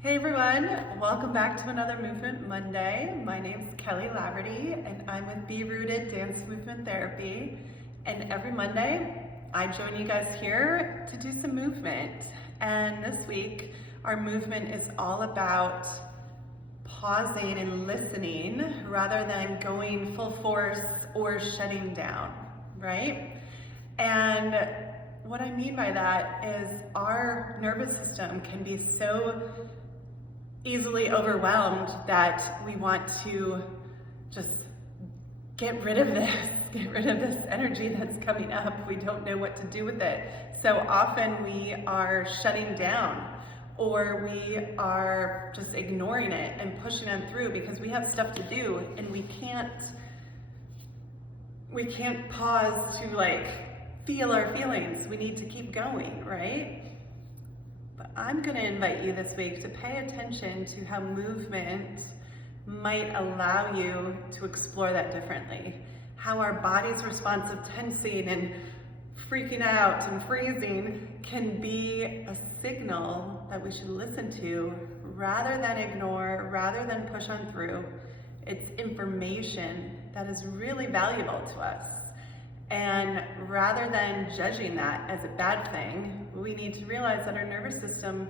Hey everyone, welcome back to another Movement Monday. My name's Kelly Laverty and I'm with Be Rooted Dance Movement Therapy. And every Monday I join you guys here to do some movement. And this week our movement is all about pausing and listening rather than going full force or shutting down, right? And what I mean by that is our nervous system can be so easily overwhelmed that we want to just get rid of this energy that's coming up. We don't know what to do with it. So often we are shutting down or we are just ignoring it and pushing on through because we have stuff to do and we can't pause to feel our feelings. We need to keep going, right? But I'm going to invite you this week to pay attention to how movement might allow you to explore that differently. How our body's response of tensing and freaking out and freezing can be a signal that we should listen to rather than ignore, rather than push on through. It's information that is really valuable to us. And rather than judging that as a bad thing, we need to realize that our nervous system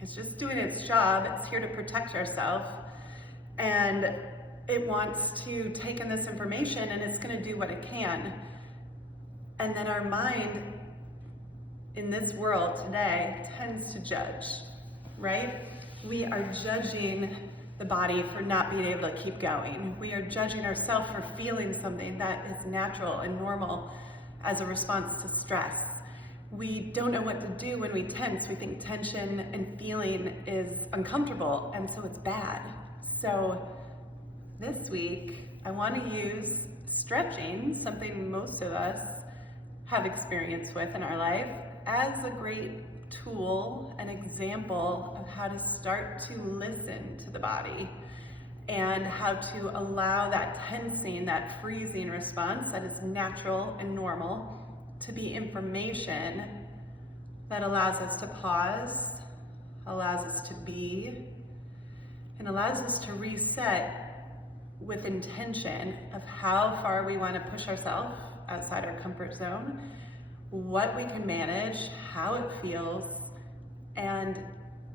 is just doing its job. It's here to protect ourselves. And it wants to take in this information and it's going to do what it can. And then our mind in this world today tends to judge, right? We are judging the body for not being able to keep going. We are judging ourselves for feeling something that is natural and normal as a response to stress. We don't know what to do when we tense. We think tension and feeling is uncomfortable, and so it's bad. So this week, I want to use stretching, something most of us have experience with in our life, as a great tool, an example of how to start to listen to the body and how to allow that tensing, that freezing response that is natural and normal to be information that allows us to pause, allows us to be, and allows us to reset with intention of how far we want to push ourselves outside our comfort zone, what we can manage, how it feels, and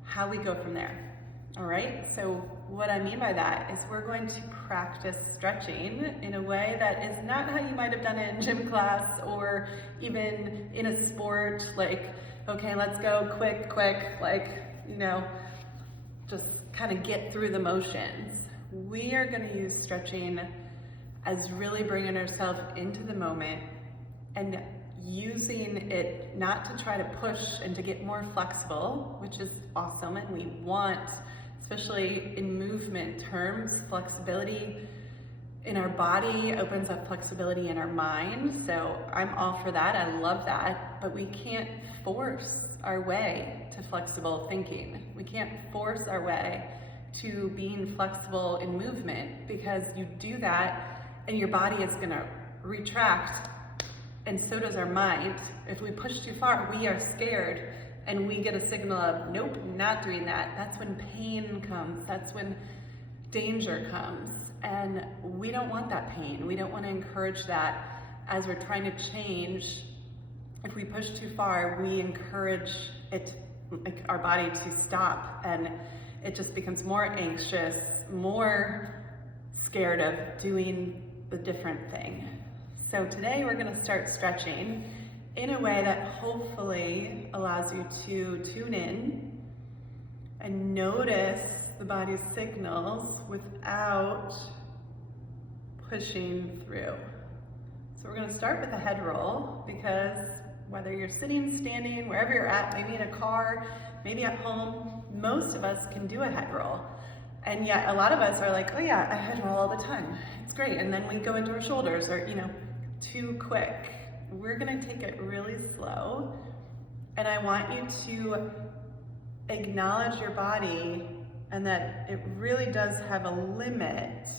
how we go from there. All right, so what I mean by that is we're going to practice stretching in a way that is not how you might have done it in gym class or even in a sport, okay, let's go quick, just kind of get through the motions. We are going to use stretching as really bringing ourselves into the moment and using it not to try to push and to get more flexible, which is awesome, and we want, especially in movement terms, flexibility in our body opens up flexibility in our mind, so I'm all for that, I love that, but we can't force our way to flexible thinking. We can't force our way to being flexible in movement, because you do that and your body is gonna retract, and so does our mind. If we push too far, we are scared and we get a signal of, nope, not doing that. That's when pain comes, that's when danger comes. And we don't want that pain. We don't want to encourage that as we're trying to change. If we push too far, we encourage it, our body to stop, and it just becomes more anxious, more scared of doing the different thing. So today we're going to start stretching in a way that hopefully allows you to tune in and notice the body's signals without pushing through. So we're going to start with a head roll, because whether you're sitting, standing, wherever you're at, maybe in a car, maybe at home, most of us can do a head roll. And yet a lot of us are like, oh yeah, I head roll all the time. It's great. And then we go into our shoulders, or too quick. We're gonna take it really slow, and I want you to acknowledge your body and that it really does have a limit.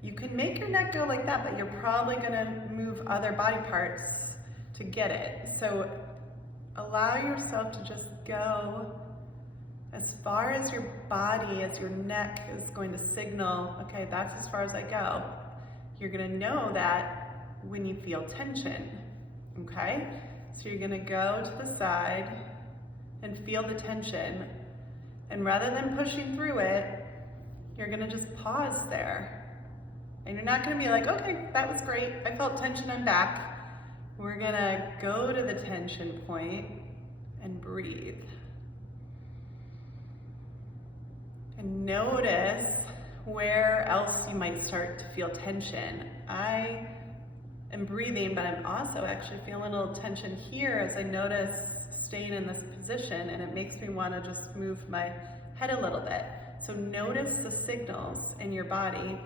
You can make your neck go like that, but you're probably gonna move other body parts to get it. So allow yourself to just go as far as your body, as your neck is going to signal, okay, that's as far as I go. You're gonna know that when you feel tension, okay? So you're gonna go to the side and feel the tension. And rather than pushing through it, you're gonna just pause there. And you're not gonna be like, okay, that was great. I felt tension, I'm back. We're gonna go to the tension point and breathe. And notice where else you might start to feel tension. I am breathing, but I'm also actually feeling a little tension here as I notice staying in this position, and it makes me want to just move my head a little bit. So notice the signals in your body.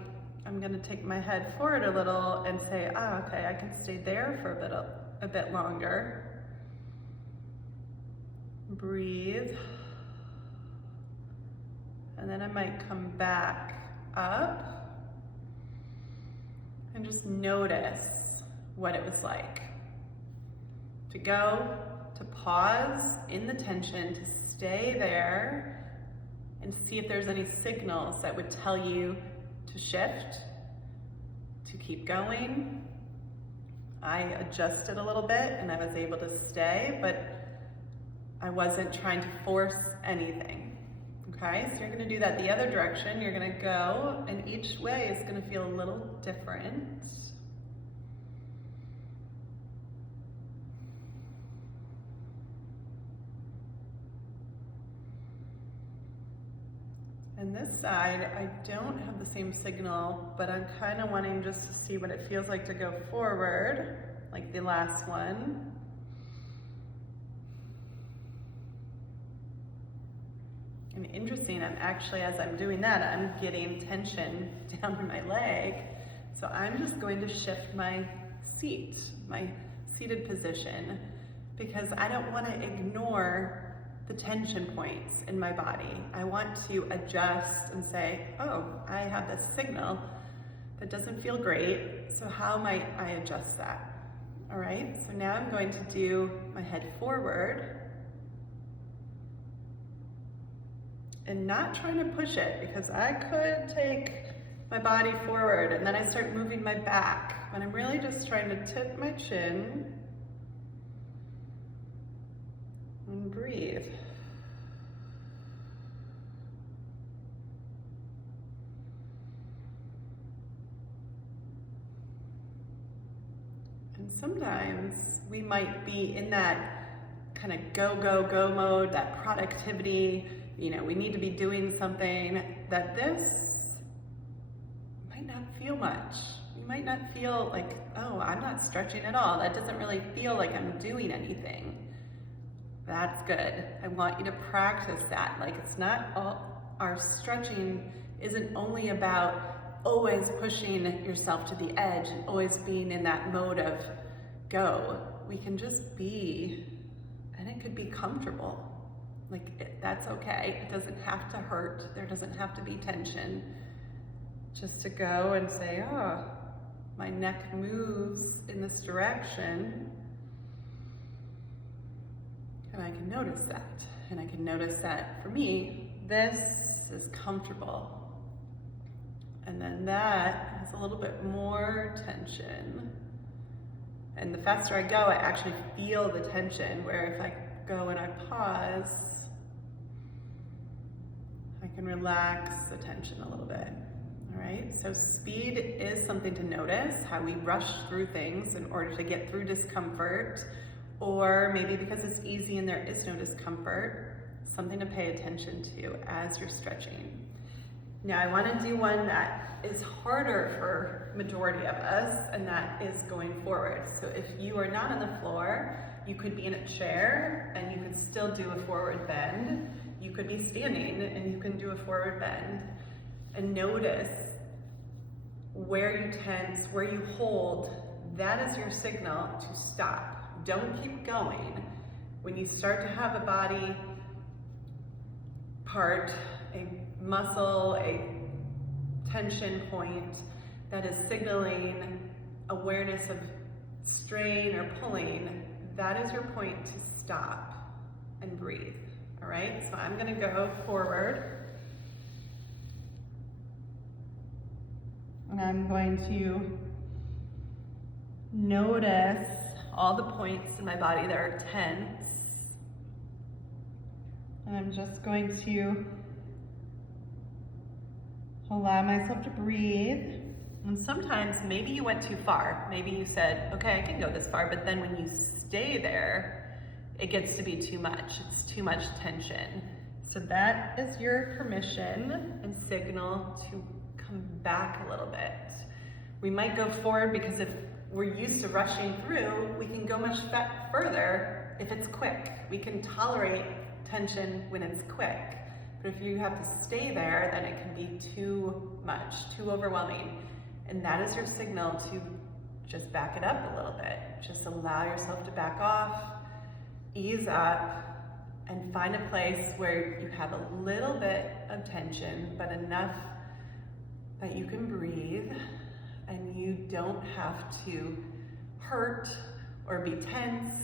I'm going to take my head forward a little and say, okay, I can stay there for a bit longer. Breathe. And then I might come back up and just notice what it was like to go, to pause in the tension, to stay there and see if there's any signals that would tell you to shift, to keep going. I adjusted a little bit and I was able to stay, but I wasn't trying to force anything. Okay, so you're gonna do that the other direction. You're gonna go, and each way is gonna feel a little different. And this side, I don't have the same signal, but I'm kind of wanting just to see what it feels like to go forward, like the last one. And interesting, I'm actually, as I'm doing that, I'm getting tension down in my leg. So I'm just going to shift my seat, my seated position, because I don't want to ignore the tension points in my body. I want to adjust and say, oh, I have this signal that doesn't feel great, so how might I adjust that? All right, so now I'm going to do my head forward and not trying to push it, because I could take my body forward and then I start moving my back, but I'm really just trying to tip my chin and breathe. And sometimes we might be in that kind of go, go, go mode, that productivity, you know, we need to be doing something, that this might not feel much. You might not feel like, oh, I'm not stretching at all. That doesn't really feel like I'm doing anything. That's good. I want you to practice that. Like, it's not all, our stretching isn't only about always pushing yourself to the edge and always being in that mode of go. We can just be, and it could be comfortable. Like, that's okay. It doesn't have to hurt. There doesn't have to be tension. Just to go and say, oh, my neck moves in this direction. And I can notice that. And I can notice that for me, this is comfortable. And then that has a little bit more tension. And the faster I go, I actually feel the tension, where if I go and I pause, I can relax the tension a little bit. All right, so speed is something to notice, how we rush through things in order to get through discomfort, or maybe because it's easy and there is no discomfort, something to pay attention to as you're stretching. Now I want to do one that is harder for majority of us, and that is going forward. So if you are not on the floor, you could be in a chair and you could still do a forward bend. You could be standing and you can do a forward bend. And notice where you tense, where you hold. That is your signal to stop. Don't keep going. When you start to have a body part, a muscle, a tension point that is signaling awareness of strain or pulling, that is your point to stop and breathe. All right, so I'm gonna go forward. And I'm going to notice all the points in my body that are tense. And I'm just going to allow myself to breathe. And sometimes maybe you went too far. Maybe you said, okay, I can go this far, but then when you stay there, it gets to be too much. It's too much tension. So that is your permission and signal to come back a little bit. We might go forward because if we're used to rushing through, we can go much further if it's quick. We can tolerate tension when it's quick. But if you have to stay there, then it can be too much, too overwhelming. And that is your signal to just back it up a little bit. Just allow yourself to back off, ease up, and find a place where you have a little bit of tension, but enough that you can breathe and you don't have to hurt or be tense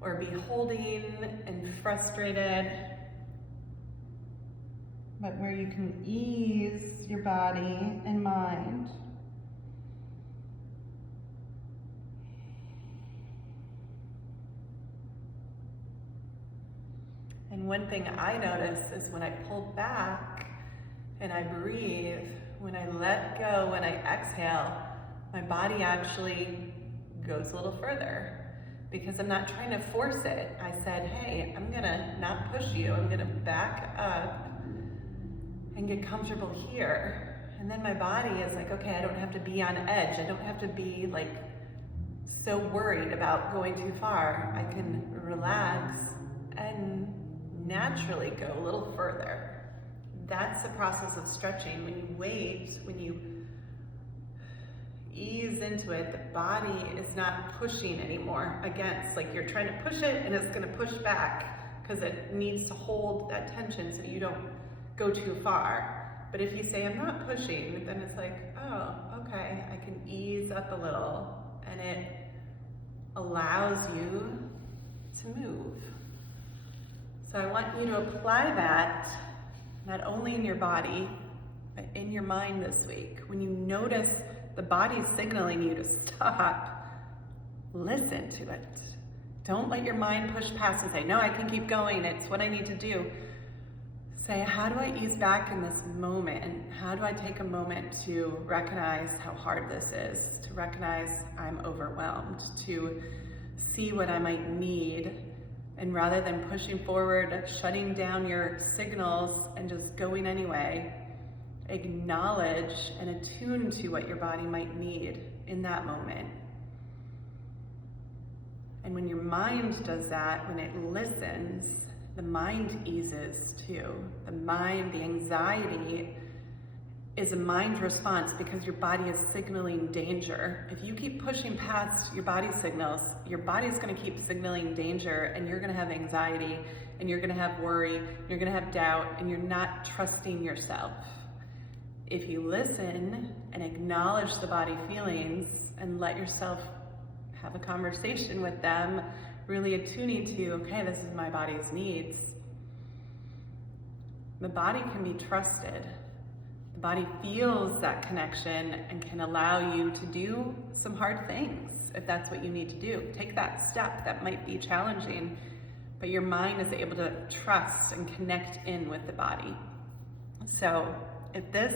or be holding and frustrated, but where you can ease your body and mind. And one thing I notice is when I pull back and I breathe, when I let go, when I exhale, my body actually goes a little further because I'm not trying to force it. I said, hey, I'm gonna not push you. I'm gonna back up and get comfortable here. And then my body is like, okay, I don't have to be on edge. I don't have to be like so worried about going too far. I can relax and naturally go a little further. That's the process of stretching. When you wait, when you ease into it, the body is not pushing anymore against, like you're trying to push it and it's gonna push back because it needs to hold that tension so you don't go too far. But if you say, I'm not pushing, then it's like, oh, okay, I can ease up a little, and it allows you to move. So I want you to apply that not only in your body, but in your mind this week. When you notice the body's signaling you to stop, listen to it. Don't let your mind push past and say, no, I can keep going, it's what I need to do. Say, how do I ease back in this moment? How do I take a moment to recognize how hard this is, to recognize I'm overwhelmed, to see what I might need, and rather than pushing forward, shutting down your signals and just going anyway, acknowledge and attune to what your body might need in that moment. And when your mind does that, when it listens, the mind eases too. The mind, the anxiety is a mind response because your body is signaling danger. If you keep pushing past your body signals, your body's gonna keep signaling danger, and you're gonna have anxiety, and you're gonna have worry, you're gonna have doubt, and you're not trusting yourself. If you listen and acknowledge the body feelings and let yourself have a conversation with them, really attuning to, okay, this is my body's needs. The body can be trusted. The body feels that connection and can allow you to do some hard things if that's what you need to do. Take that step that might be challenging, but your mind is able to trust and connect in with the body. So if this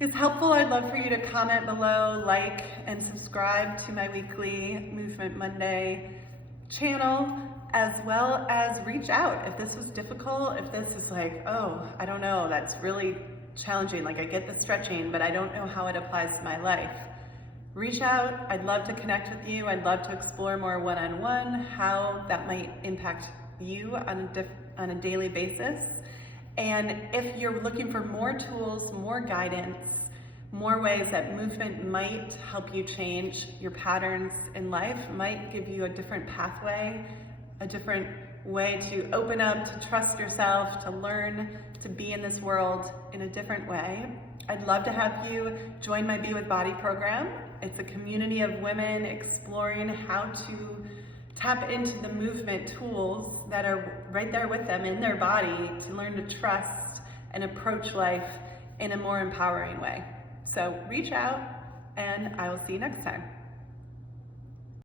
is helpful, I'd love for you to comment below, like, and subscribe to my weekly Movement Monday channel, as well as reach out. If this was difficult, if this is like, oh, I don't know, that's really challenging, like I get the stretching, but I don't know how it applies to my life. Reach out. I'd love to connect with you. I'd love to explore more one-on-one, how that might impact you on a daily basis. And if you're looking for more tools, more guidance, more ways that movement might help you change your patterns in life, might give you a different pathway, a different way to open up, to trust yourself, to learn to be in this world in a different way, I'd love to have you join my Be With Body program. It's a community of women exploring how to tap into the movement tools that are right there with them in their body to learn to trust and approach life in a more empowering way. So reach out, and I will see you next time.